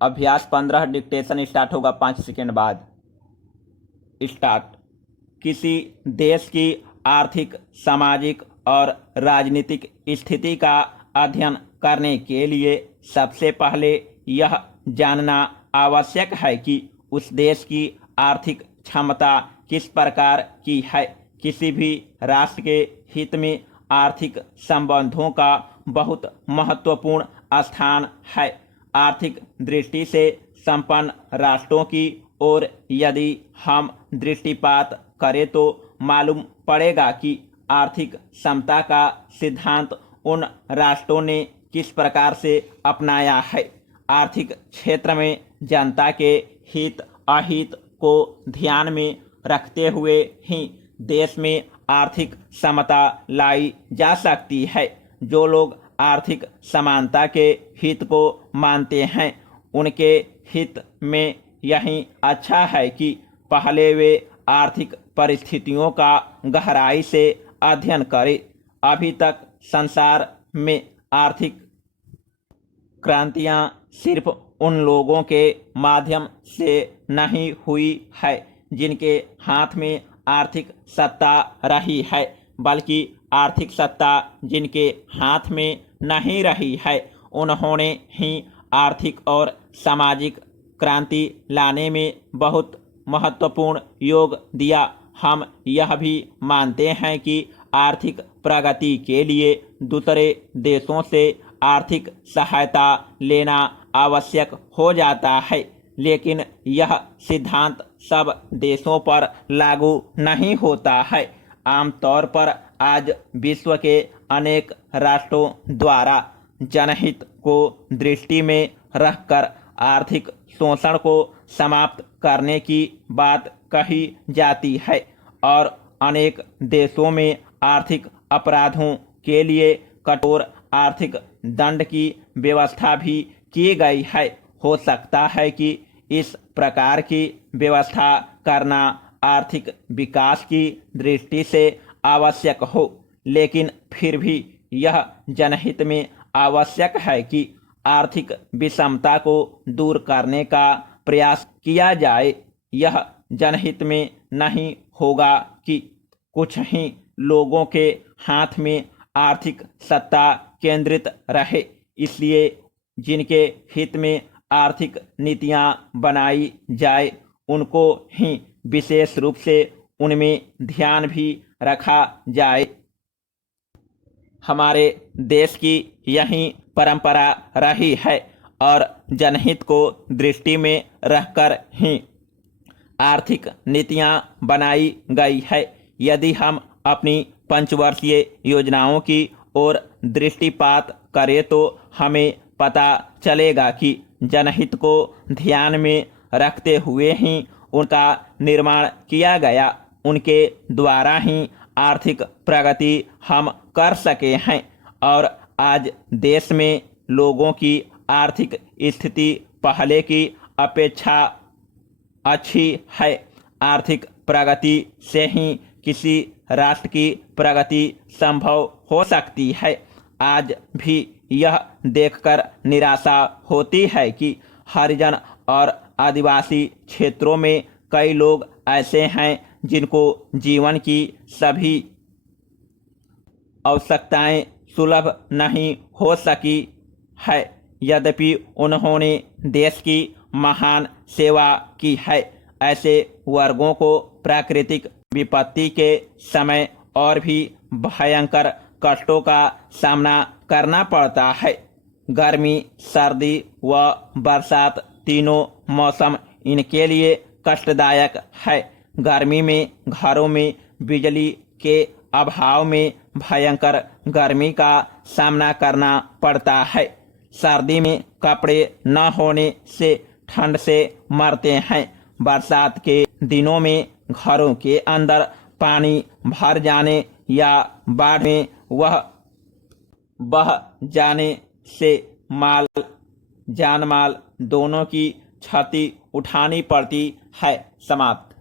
अभ्यास 15 dictation start होगा 5 second बाद। स्टार्ट। किसी देश की आर्थिक, सामाजिक और राजनीतिक स्थिति का अध्ययन करने के लिए सबसे पहले यह जानना आवश्यक है कि उस देश की आर्थिक क्षमता किस प्रकार की है। किसी भी राष्ट्र के हित में आर्थिक संबंधों का बहुत महत्वपूर्ण स्थान है। आर्थिक दृष्टि से संपन्न राष्ट्रों की ओर यदि हम दृष्टिपात करें तो मालूम पड़ेगा कि आर्थिक समता का सिद्धांत उन राष्ट्रों ने किस प्रकार से अपनाया है। आर्थिक क्षेत्र में जनता के हित अहित को ध्यान में रखते हुए ही देश में आर्थिक समता लाई जा सकती है। जो लोग आर्थिक समानता के हित को मानते हैं उनके हित में यही अच्छा है कि पहले वे आर्थिक परिस्थितियों का गहराई से अध्ययन करें। अभी तक संसार में आर्थिक क्रांतियां सिर्फ उन लोगों के माध्यम से नहीं हुई है जिनके हाथ में आर्थिक सत्ता रही है, बल्कि आर्थिक सत्ता जिनके हाथ में नहीं रही है उन्होंने ही आर्थिक और सामाजिक क्रांति लाने में बहुत महत्वपूर्ण योग दिया। हम यह भी मानते हैं कि आर्थिक प्रगति के लिए दूसरे देशों से आर्थिक सहायता लेना आवश्यक हो जाता है, लेकिन यह सिद्धांत सब देशों पर लागू नहीं होता है। आमतौर पर आज विश्व के अनेक राष्ट्रों द्वारा जनहित को दृष्टि में रखकर आर्थिक शोषण को समाप्त करने की बात कही जाती है और अनेक देशों में आर्थिक अपराधों के लिए कठोर आर्थिक दंड की व्यवस्था भी की गई है। हो सकता है कि इस प्रकार की व्यवस्था करना आर्थिक विकास की दृष्टि से आवश्यक हो, लेकिन फिर भी यह जनहित में आवश्यक है कि आर्थिक विषमता को दूर करने का प्रयास किया जाए। यह जनहित में नहीं होगा कि कुछ ही लोगों के हाथ में आर्थिक सत्ता केंद्रित रहे, इसलिए जिनके हित में आर्थिक नीतियां बनाई जाए उनको ही विशेष रूप से उनमें ध्यान भी रखा जाए। हमारे देश की यही परंपरा रही है और जनहित को दृष्टि में रखकर ही आर्थिक नीतियां बनाई गई है। यदि हम अपनी पंचवर्षीय योजनाओं की ओर दृष्टिपात करें तो हमें पता चलेगा कि जनहित को ध्यान में रखते हुए ही उनका निर्माण किया गया। उनके द्वारा ही आर्थिक प्रगति हम कर सके हैं और आज देश में लोगों की आर्थिक स्थिति पहले की अपेक्षा अच्छी है। आर्थिक प्रगति से ही किसी राष्ट्र की प्रगति संभव हो सकती है। आज भी यह देखकर निराशा होती है कि हरिजन और आदिवासी क्षेत्रों में कई लोग ऐसे हैं जिनको जीवन की सभी आवश्यकताएं सुलभ नहीं हो सकी है, यद्यपि उन्होंने देश की महान सेवा की है। ऐसे वर्गों को प्राकृतिक विपत्ति के समय और भी भयंकर कष्टों का सामना करना पड़ता है। गर्मी, सर्दी व बरसात तीनों मौसम इनके लिए कष्टदायक है। गर्मी में घरों में बिजली के अभाव में भयंकर गर्मी का सामना करना पड़ता है। सर्दी में कपड़े न होने से ठंड से मरते हैं। बरसात के दिनों में घरों के अंदर पानी भर जाने या बाढ़ में वह बह जाने से माल जानमाल दोनों की क्षति उठानी पड़ती है। समाप्त।